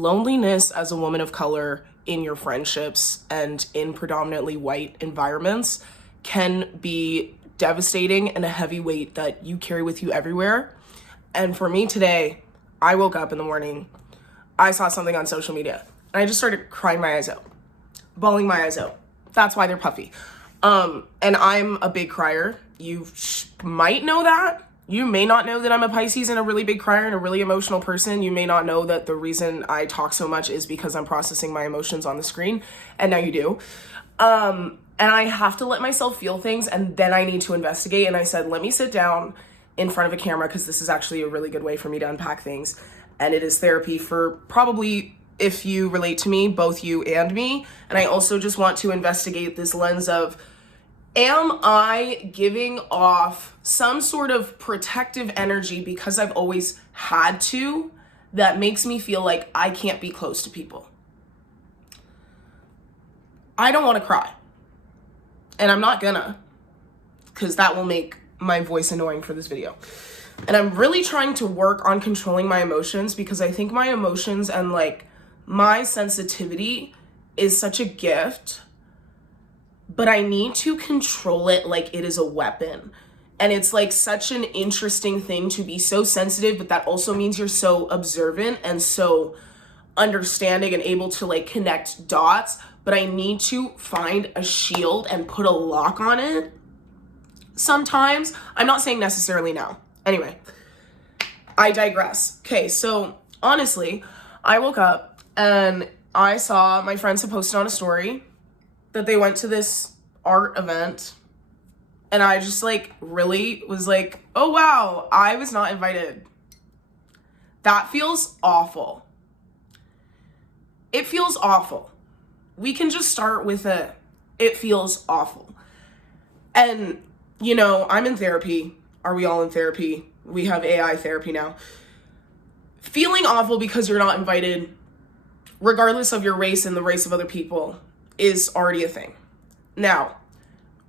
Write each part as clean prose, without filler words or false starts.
loneliness as a woman of color in your friendships and in predominantly white environments can be devastating and a heavy weight that you carry with you everywhere. And for me today, I woke up in the morning, I saw something on social media, and I just started crying my eyes out, bawling my eyes out. That's why they're puffy. And I'm a big crier. You might know that. You may not know that I'm a Pisces and a really big crier and a really emotional person. You may not know that the reason I talk so much is because I'm processing my emotions on the screen, and now you do. And I have to let myself feel things, and then I need to investigate. And I said, let me sit down in front of a camera, because this is actually a really good way for me to unpack things. And it is therapy for probably, if you relate to me, both you and me. And I also just want to investigate this lens of, am I giving off some sort of protective energy because I've always had to, that makes me feel like I can't be close to people? I don't want to cry. And I'm not gonna, because that will make my voice annoying for this video. And I'm really trying to work on controlling my emotions, because I think my emotions and like my sensitivity is such a gift, but I need to control it like it is a weapon. And it's like such an interesting thing to be so sensitive, but that also means you're so observant and so understanding and able to like connect dots. But I need to find a shield and put a lock on it sometimes. I'm not saying necessarily now. Anyway, I digress. Okay, so honestly, I woke up and I saw my friends had posted on a story that they went to this art event, and I just like really was like, oh wow, I was not invited. That feels awful. It feels awful. We can just start with it feels awful. And you know, I'm in therapy. Are we all in therapy? We have AI therapy now. Feeling awful because you're not invited, regardless of your race and the race of other people, is already a thing. Now,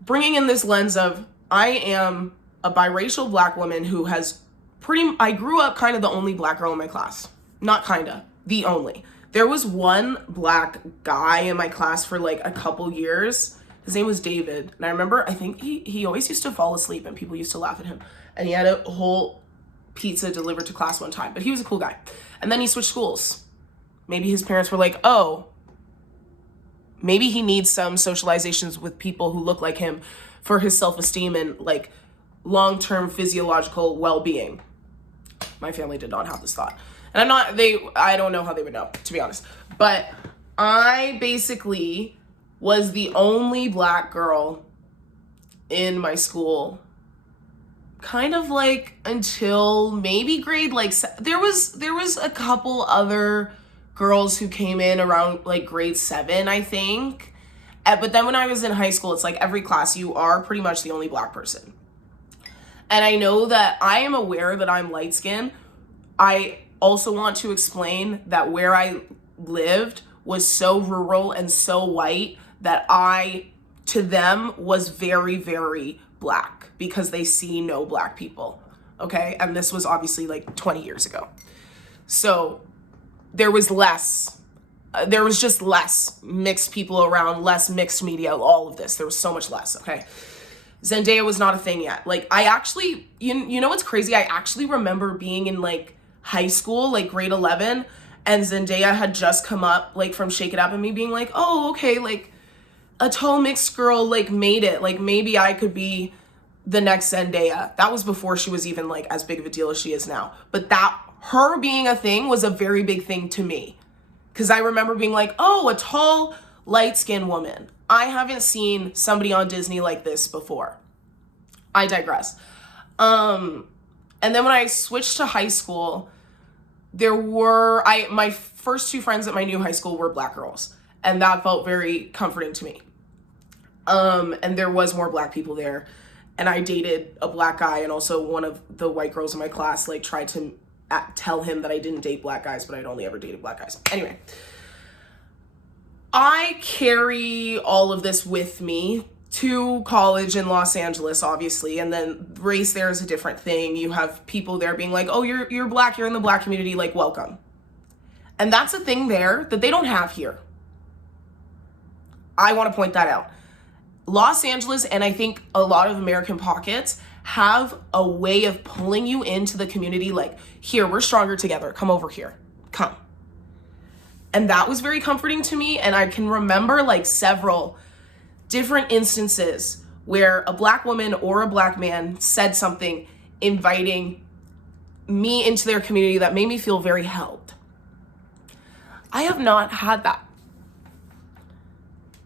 bringing in this lens of, I am a biracial black woman who has I grew up kind of the only black girl in my class. Not kinda, the only. There was one black guy in my class for like a couple years. His name was David. And I remember, I think he always used to fall asleep and people used to laugh at him. And he had a whole pizza delivered to class one time, but he was a cool guy. And then he switched schools. Maybe his parents were like, oh, maybe he needs some socializations with people who look like him for his self-esteem and like long-term physiological well-being. My family did not have this thought. And I don't know how they would know, to be honest. But I basically was the only black girl in my school, kind of like until maybe grade like there was a couple other girls who came in around like grade 7, I think. But then when I was in high school, it's like every class you are pretty much the only black person. And I know that I am aware that I'm light skinned. I also want to explain that where I lived was so rural and so white that I, to them, was very, very black because they see no black people, okay? And this was obviously like 20 years ago. So there was just less mixed people around, less mixed media, all of this. There was so much less, okay? Zendaya was not a thing yet. Like, I actually, you know what's crazy? I actually remember being in like high school, like grade 11, and Zendaya had just come up like from Shake It Up, and me being like, oh, okay, like a tall mixed girl like made it. Like maybe I could be the next Zendaya. That was before she was even like as big of a deal as she is now. But that her being a thing was a very big thing to me. Cause I remember being like, oh, a tall, light-skinned woman. I haven't seen somebody on Disney like this before. I digress. And then when I switched to high school, my first 2 friends at my new high school were black girls. And that felt very comforting to me. And there was more black people there. And I dated a black guy, and also one of the white girls in my class like tried to tell him that I didn't date black guys, but I'd only ever dated black guys. Anyway, I carry all of this with me to college in Los Angeles, obviously, and then race there is a different thing. You have people there being like, oh, you're black, you're in the black community, like, welcome. And that's a thing there that they don't have here. I want to point that out. Los Angeles, and I think a lot of American pockets, have a way of pulling you into the community like, here, we're stronger together. Come over here. Come. And that was very comforting to me. And I can remember like several different instances where a Black woman or a Black man said something inviting me into their community that made me feel very held. I have not had that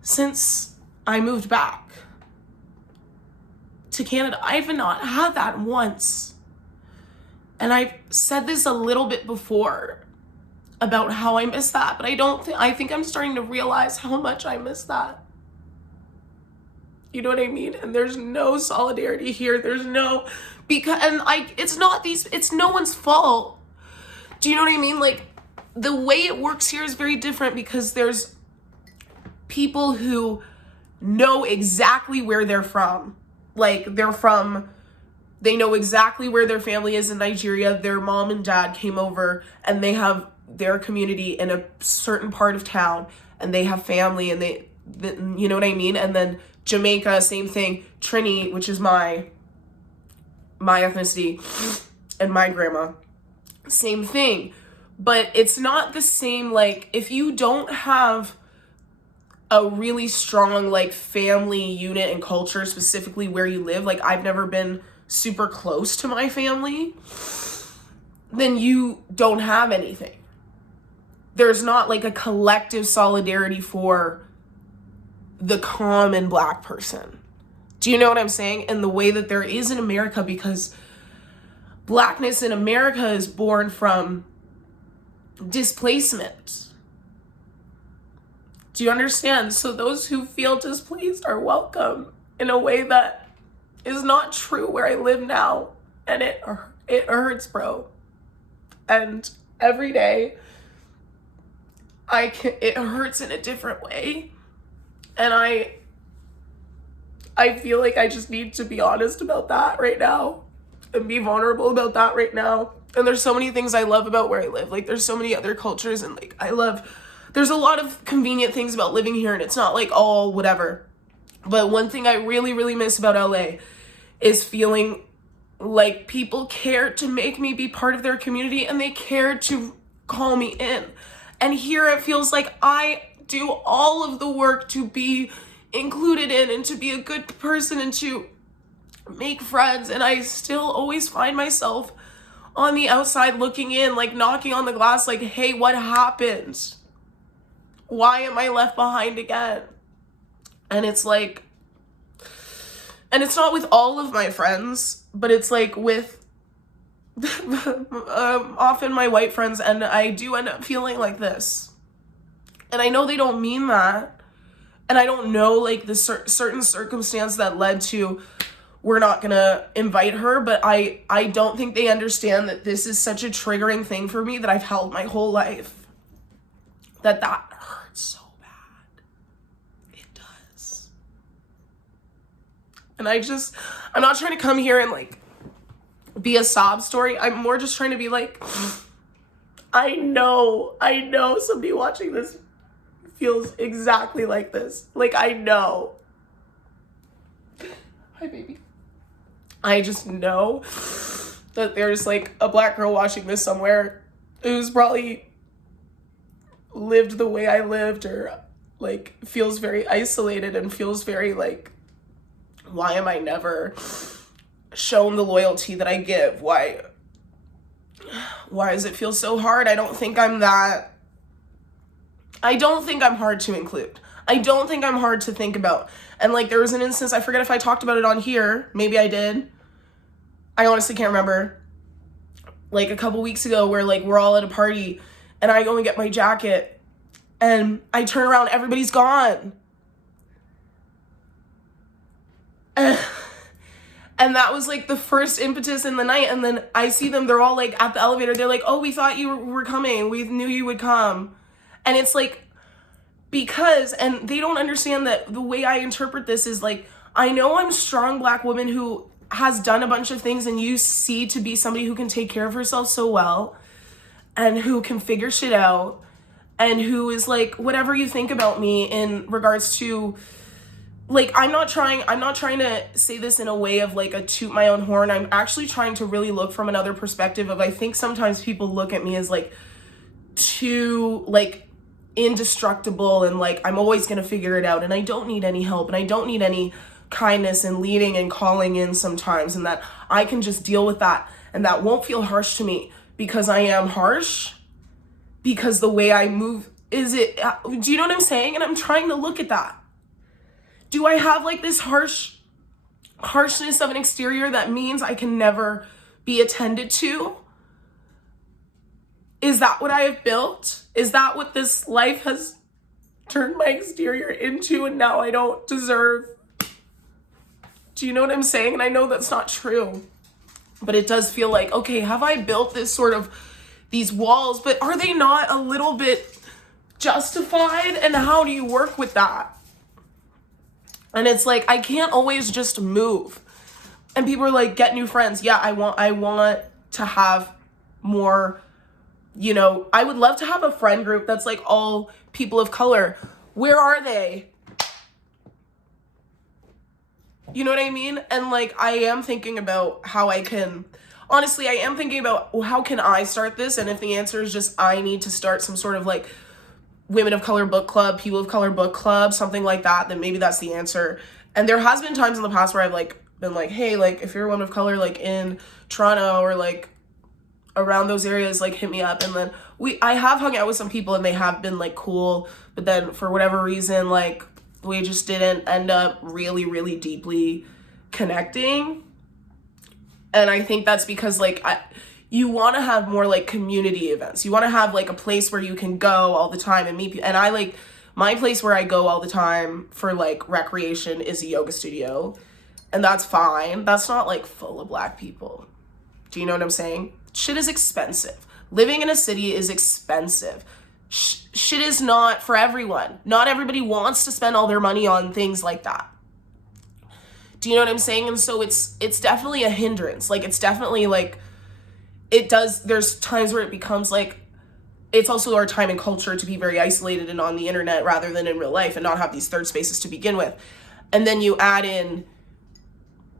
since I moved back to Canada. I have not had that once. And I've said this a little bit before about how I miss that, but I think I'm starting to realize how much I miss that. You know what I mean? And there's no solidarity here. There's no, it's no one's fault. Do you know what I mean? Like, the way it works here is very different because there's people who know exactly where they're from. Like, they know exactly where their family is in Nigeria. Their mom and dad came over and they have their community in a certain part of town and they have family and you know what I mean? And then Jamaica, same thing. Trini, which is my ethnicity, and my grandma, same thing. But it's not the same, like, if you don't have a really strong, like, family unit and culture, specifically where you live, like, I've never been super close to my family, then you don't have anything. There's not, like, a collective solidarity for the common Black person. Do you know what I'm saying? And the way that there is in America, because Blackness in America is born from displacement. Do you understand? So those who feel displaced are welcome in a way that is not true where I live now. And it hurts, bro. And every day it hurts in a different way. And I feel like I just need to be honest about that right now and be vulnerable about that right now. And there's so many things I love about where I live. Like, there's so many other cultures, and like, there's a lot of convenient things about living here, and it's not like all whatever. But one thing I really, really miss about LA is feeling like people care to make me be part of their community and they care to call me in. And here it feels like I do all of the work to be included in and to be a good person and to make friends, and I still always find myself on the outside looking in, like knocking on the glass, like, hey, what happened? Why am I left behind again? And it's like, and it's not with all of my friends, but it's like with often my white friends, and I do end up feeling like this. And I know they don't mean that. And I don't know, like, the certain circumstance that led to we're not gonna invite her, but I don't think they understand that this is such a triggering thing for me that I've held my whole life. That hurts so bad. It does. And I'm not trying to come here and, like, be a sob story. I'm more just trying to be like, I know somebody watching this feels exactly like this. Like, I know. Hi, baby. I just know that there's, like, a Black girl watching this somewhere who's probably lived the way I lived, or, like, feels very isolated and feels very, like, why am I never shown the loyalty that I give? Why does it feel so hard? I don't think I'm hard to include. I don't think I'm hard to think about. And, like, there was an instance, I forget if I talked about it on here. Maybe I did. I honestly can't remember. Like, a couple weeks ago where, like, we're all at a party and I go and get my jacket and I turn around, everybody's gone. And that was, like, the first impetus in the night. And then I see them, they're all, like, at the elevator. They're like, oh, we thought you were coming. We knew you would come. And it's like, because, and they don't understand that the way I interpret this is, like, I know I'm a strong Black woman who has done a bunch of things, and you see to be somebody who can take care of herself so well and who can figure shit out and who is like, whatever you think about me in regards to, like, I'm not trying to say this in a way of like a toot my own horn. I'm actually trying to really look from another perspective of, I think sometimes people look at me as like too like indestructible and like I'm always gonna figure it out and I don't need any help and I don't need any kindness and leading and calling in sometimes, and that I can just deal with that and that won't feel harsh to me because I am harsh, because the way I move is it, do you know what I'm saying? And I'm trying to look at that. Do I have like this harshness of an exterior that means I can never be attended to? Is that what I have built? Is that what this life has turned my exterior into, and now I don't deserve? Do you know what I'm saying? And I know that's not true, but it does feel like, okay, have I built this sort of, these walls, but are they not a little bit justified? And how do you work with that? And it's like, I can't always just move. And people are like, get new friends. Yeah, I want to have more, you know, I would love to have a friend group that's like all people of color. Where are they? You know what I mean? And like, I am thinking about how I can, honestly, I am thinking about how can I start this? And if the answer is just, I need to start some sort of like women of color book club, people of color book club, something like that, then maybe that's the answer. And there has been times in the past where I've like been like, hey, like if you're a woman of color, like in Toronto or like around those areas, like hit me up. And then I have hung out with some people and they have been like cool, but then for whatever reason, like we just didn't end up really, really deeply connecting. And I think that's because like you want to have more like community events. You want to have like a place where you can go all the time and meet people. And I like, my place where I go all the time for like recreation is a yoga studio. And that's fine. That's not like full of Black people. Do you know what I'm saying? Shit is expensive. Living in a city is expensive. Shit is not for everyone. Not everybody wants to spend all their money on things like that. Do you know what I'm saying? And so it's definitely a hindrance. Like, it's definitely like, there's times where it becomes like, it's also our time and culture to be very isolated and on the internet rather than in real life and not have these third spaces to begin with. And then you add in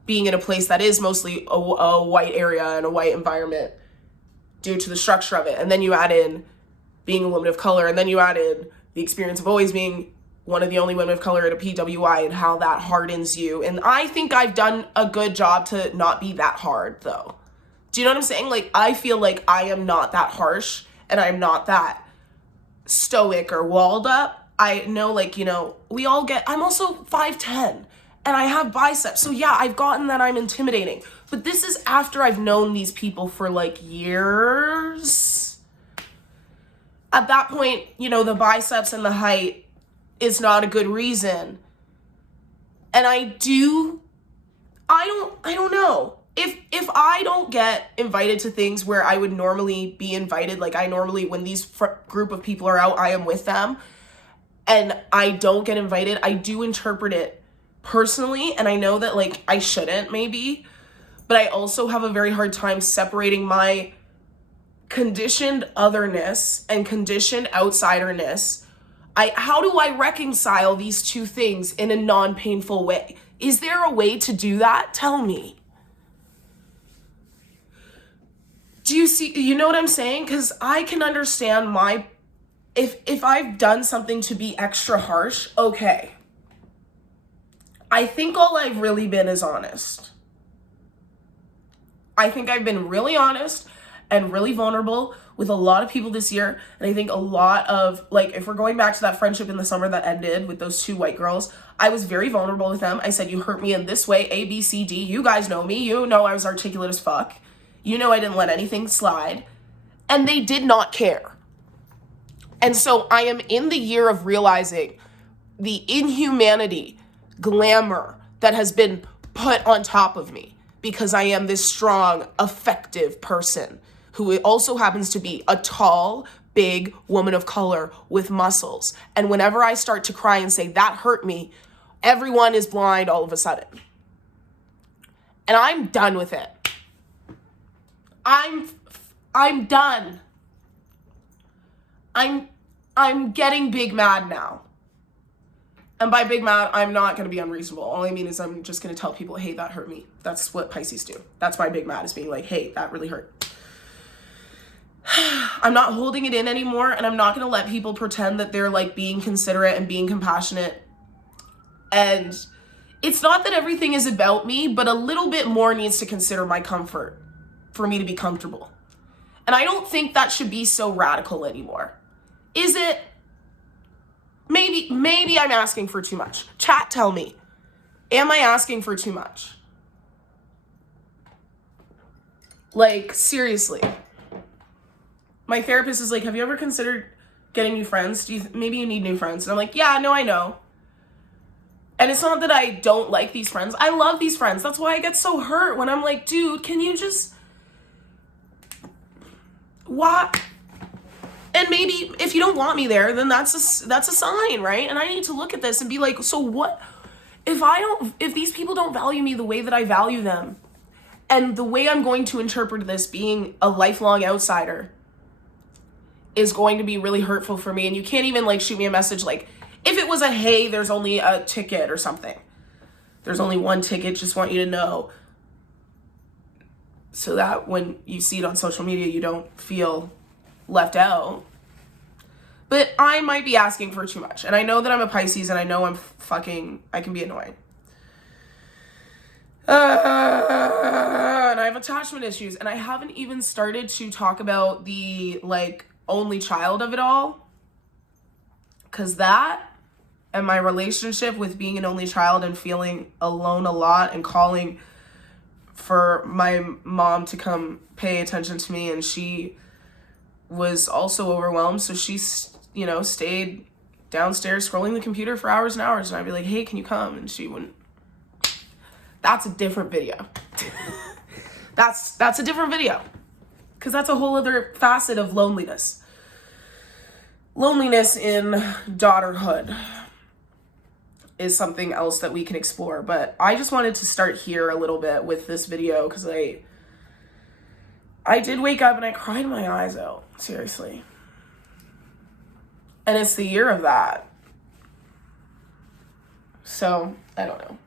being in a place that is mostly a white area and a white environment due to the structure of it. And then you add in being a woman of color, and then you add in the experience of always being one of the only women of color at a PWI and how that hardens you. And I think I've done a good job to not be that hard, though. Do you know what I'm saying? Like, I feel like I am not that harsh and I'm not that stoic or walled up. I know, like, you know, I'm also 5'10" and I have biceps. So yeah, I've gotten that I'm intimidating. But this is after I've known these people for like years. At that point, you know, the biceps and the height is not a good reason. And I don't know. If I don't get invited to things where I would normally be invited, like I normally, when these group of people are out, I am with them, and I don't get invited, I do interpret it personally, and I know that like I shouldn't maybe, but I also have a very hard time separating my conditioned otherness and conditioned outsiderness. How do I reconcile these two things in a non-painful way? Is there a way to do that? Tell me. Do you see, you know what I'm saying? Because I can understand if I've done something to be extra harsh, okay. I think all I've really been is honest. I think I've been really honest and really vulnerable with a lot of people this year. And I think a lot of, like, if we're going back to that friendship in the summer that ended with those two white girls, I was very vulnerable with them. I said, you hurt me in this way, A, B, C, D. You guys know me. You know I was articulate as fuck. You know I didn't let anything slide. And they did not care. And so I am in the year of realizing the inhumanity, glamour that has been put on top of me because I am this strong, effective person who also happens to be a tall, big woman of color with muscles. And whenever I start to cry and say, that hurt me, everyone is blind all of a sudden. And I'm done with it. I'm done. I'm I'm getting big mad now. And by big mad, I'm not going to be unreasonable. All I mean is I'm just going to tell people, hey, that hurt me. That's what Pisces do. That's why big mad is being like, hey, that really hurt. I'm not holding it in anymore, and I'm not going to let people pretend that they're like being considerate and being compassionate. And it's not that everything is about me, but a little bit more needs to consider my comfort for me to be comfortable. And I don't think that should be so radical anymore. Is it? Maybe I'm asking for too much. Chat, tell me. Am I asking for too much? Like, seriously. My therapist is like, have you ever considered getting new friends? Maybe you need new friends. And I'm like, yeah, no, I know. And it's not that I don't like these friends. I love these friends. That's why I get so hurt when I'm like, dude, can you just... What? And maybe if you don't want me there, then that's a sign, right? And I need to look at this and be like, so what? If these people don't value me the way that I value them, and the way I'm going to interpret this being a lifelong outsider is going to be really hurtful for me, and you can't even like shoot me a message like, if it was a, hey, there's only a ticket or something. There's only one ticket, just want you to know. So that when you see it on social media, you don't feel left out. But I might be asking for too much. And I know that I'm a Pisces, and I know I can be annoying. And I have attachment issues, and I haven't even started to talk about the like only child of it all. 'Cause that and my relationship with being an only child and feeling alone a lot and calling for my mom to come pay attention to me, and she was also overwhelmed, so she stayed downstairs scrolling the computer for hours and hours, and I'd be like, hey, can you come? And she wouldn't. That's a different video. that's a different video, because that's a whole other facet of loneliness in daughterhood is something else that we can explore. But I just wanted to start here a little bit with this video, because I did wake up and I cried my eyes out, seriously. And it's the year of that. So, I don't know.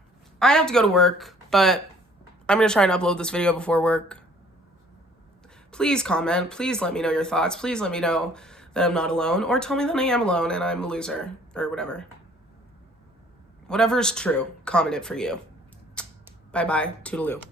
I have to go to work, but I'm going to try and upload this video before work. Please comment. Please let me know your thoughts. Please let me know that I'm not alone, or tell me that I am alone and I'm a loser, or whatever. Whatever is true, comment it for you. Bye-bye. Toodaloo.